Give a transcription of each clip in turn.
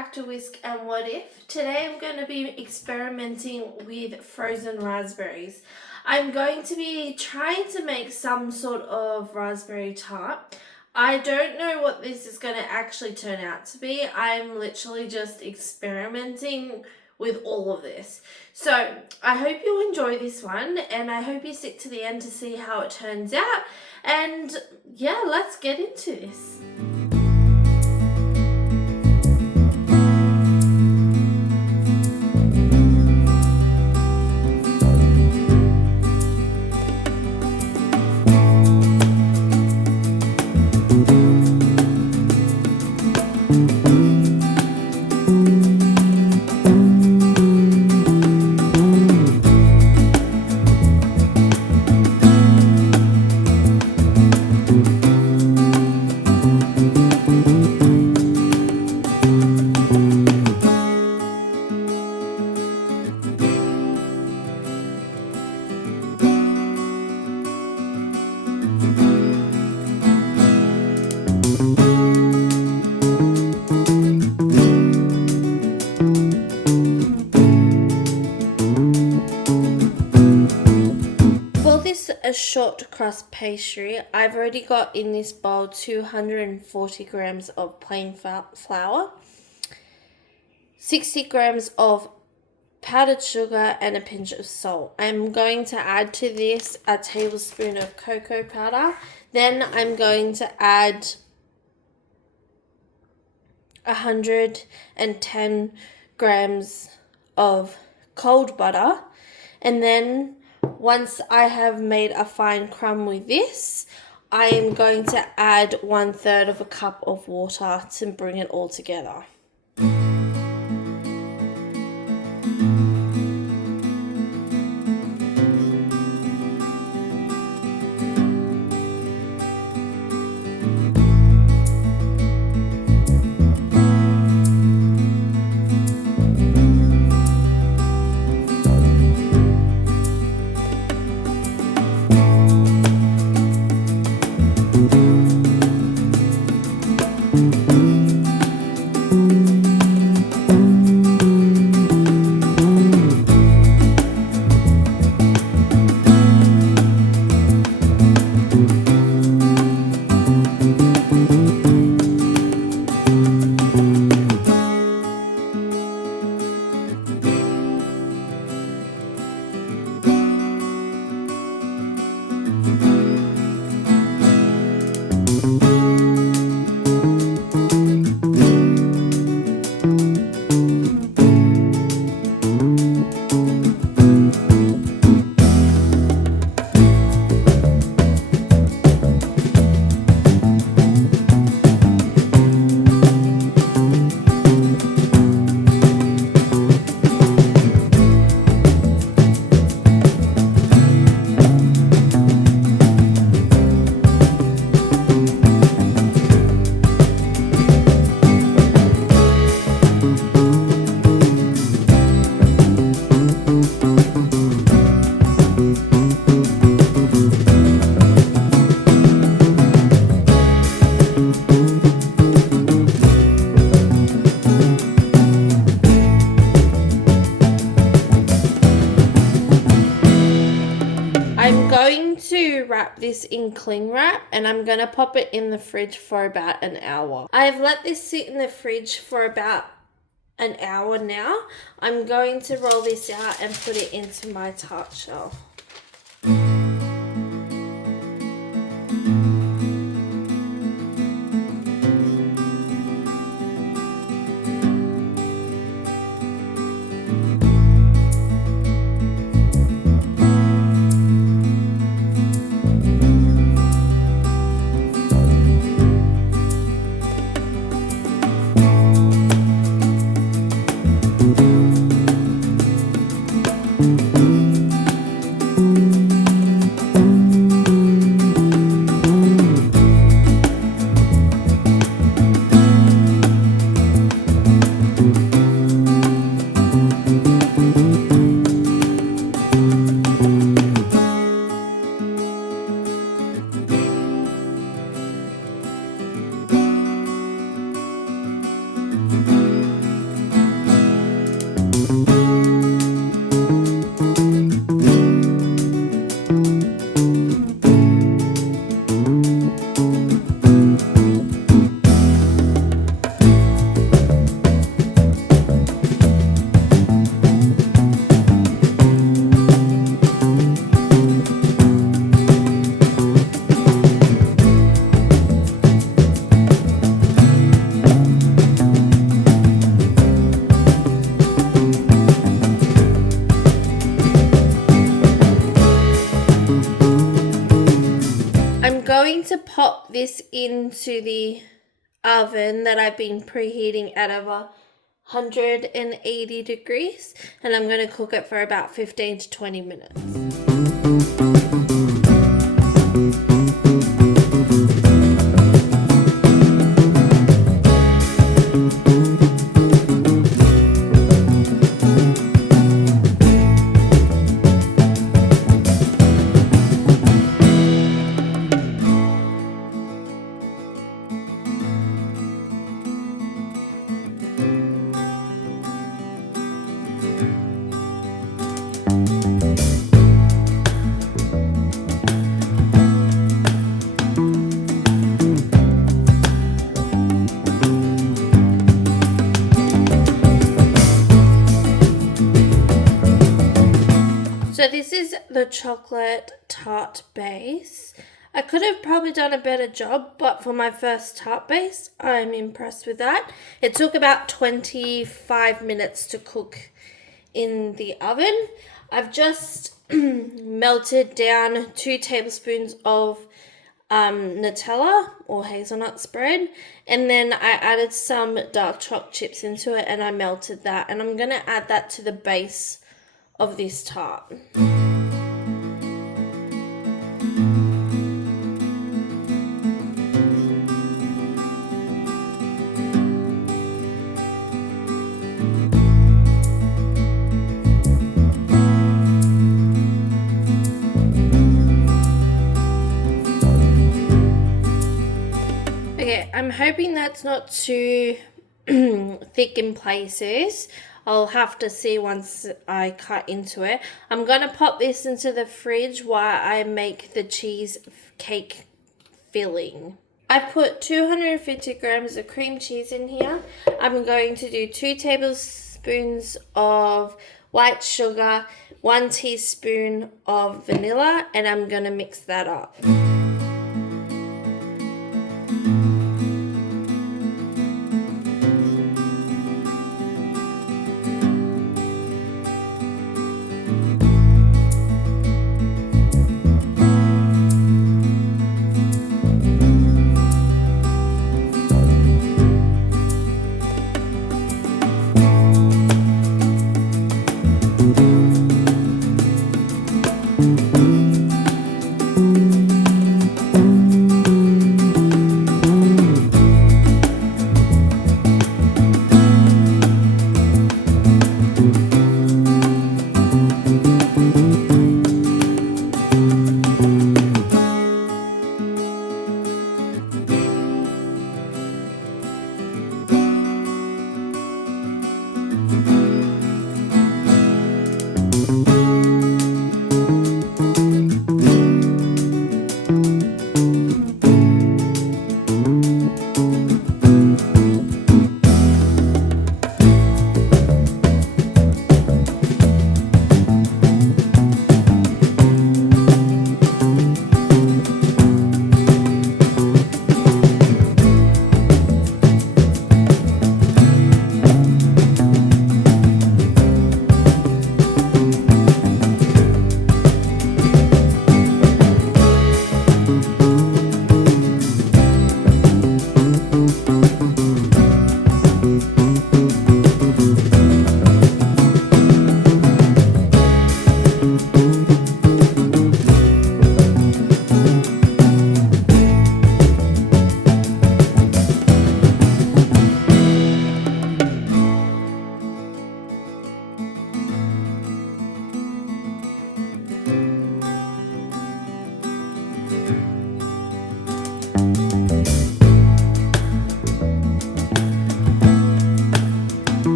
back to Whisk and What If. Today I'm going to be experimenting with frozen raspberries. I'm going to be trying to make some sort of raspberry tart. I don't know what this is going to actually turn out to be. I'm literally just experimenting with all of this. So I hope you enjoy this one, and I hope you stick to the end to see how it turns out. And yeah, let's get into this. A short crust pastry, I've already got in this bowl 240 grams of plain flour, 60 grams of powdered sugar, and a pinch of salt. I'm going to add to this a tablespoon of cocoa powder. Then I'm going to add 110 grams of cold butter, and then once I have made a fine crumb with this, I am going to add 1/3 of a cup of water to bring it all together. Wrap this in cling wrap, and I'm going to pop it in the fridge for about an hour. I've let this sit in the fridge for about an hour now. I'm going to roll this out and put it into my tart shell. going to pop this into the oven that I've been preheating at over 180 degrees, and I'm going to cook it for about 15 to 20 minutes. So this is the chocolate tart base. I could have probably done a better job, but for my first tart base, I'm impressed with that. It took about 25 minutes to cook in the oven. I've just melted down 2 tablespoons of Nutella or hazelnut spread, and then I added some dark chocolate chips into it and I melted that, and I'm going to add that to the base of this tart. Okay, I'm hoping that's not too thick in places. I'll have to see once I cut into it. I'm going to pop this into the fridge while I make the cheesecake filling. I put 250 grams of cream cheese in here. I'm going to do 2 tablespoons of white sugar, 1 teaspoon of vanilla, and I'm going to mix that up.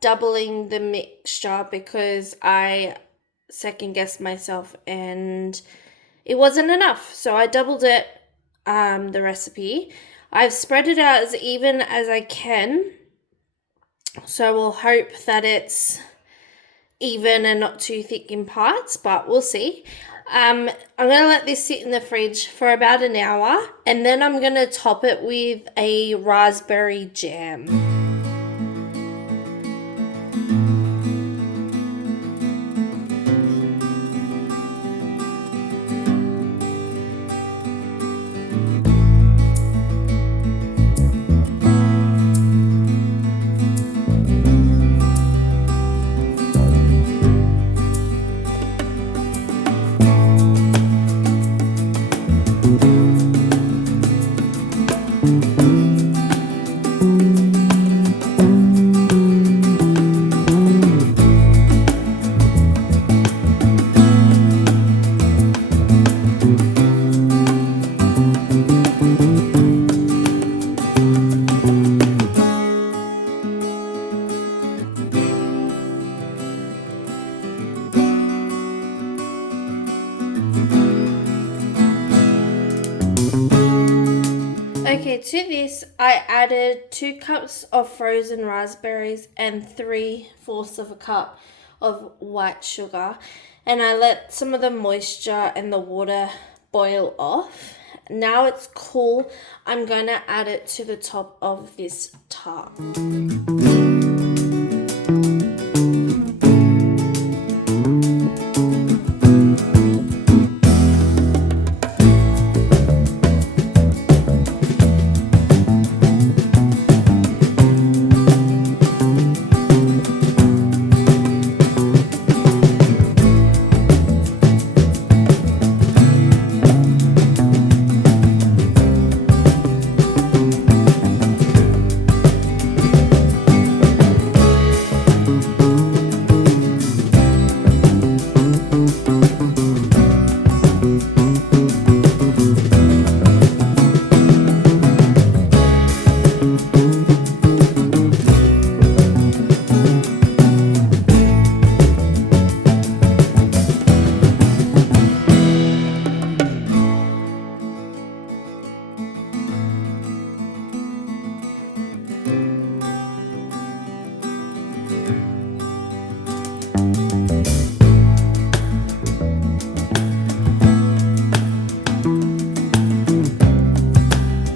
Doubling the mixture because I second guessed myself and it wasn't enough, so I doubled it, the recipe. I've spread it out as even as I can, So we'll hope that it's even and not too thick in parts, but we'll see. I'm going to let this sit in the fridge for about an hour, and then I'm going to top it with a raspberry jam. Okay, to this I added 2 cups of frozen raspberries and 3/4 of a cup of white sugar, and I let some of the moisture and the water boil off. Now it's cool, I'm going to add it to the top of this tart.